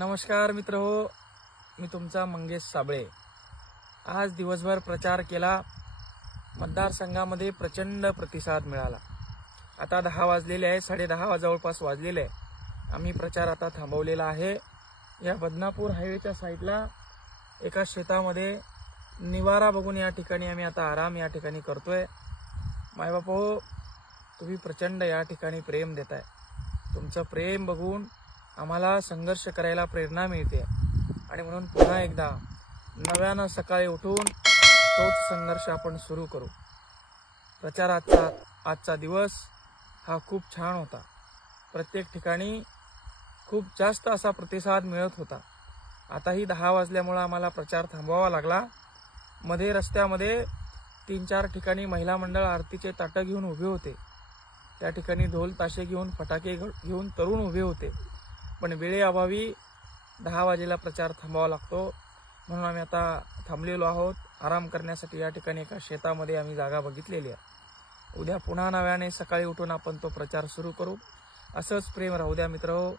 नमस्कार मित्र हो, मी तुमचा मंगेश साबळे। आज दिवसभर प्रचार केला, मतदारसंघामध्ये प्रचंड प्रतिसाद मिळाला। आता 10 वाजलेले आहे, 10:30 जवळपास वाजलेले आहे। आम्ही प्रचार आता थांबवलेला आहे। या बदनापूर हायवेच्या साईडला एका शेतामध्ये निवारा बघून या ठिकाणी आम्ही आता आराम या ठिकाणी करतोय। मायबाप हो, तुम्ही प्रचंड या ठिकाणी प्रेम देताय। तुमचं प्रेम बघून आम्हाला संघर्ष करायला प्रेरणा मिळते आणि म्हणून पुन्हा एकदा नव्यानं सकाळी उठून तोच संघर्ष आपण सुरू करू। प्रचाराचा आजचा दिवस हा खूप छान होता। प्रत्येक ठिकाणी खूप जास्त असा प्रतिसाद मिळत होता। आताही 10 वाजल्यामुळे आम्हाला प्रचार थांबवावा लागला। मध्ये रस्त्यामध्ये 3-4 ठिकाणी महिला मंडळ आरतीचे ताटं घेऊन उभे होते। त्या ठिकाणी ढोल ताशे घेऊन फटाके घेऊन तरुण उभे होते, पण वेळेअभावी 10 वाजेला प्रचार थांबवावा लागतो, म्हणून आम्ही आता थांबलेलो आहोत। आराम करण्यासाठी या ठिकाणी एका शेतामध्ये आम्ही जागा बघितलेली आहे। उद्या पुन्हा नव्याने सकाळी उठून आपण तो प्रचार सुरू करू। असंच प्रेम राहू द्या मित्र हो।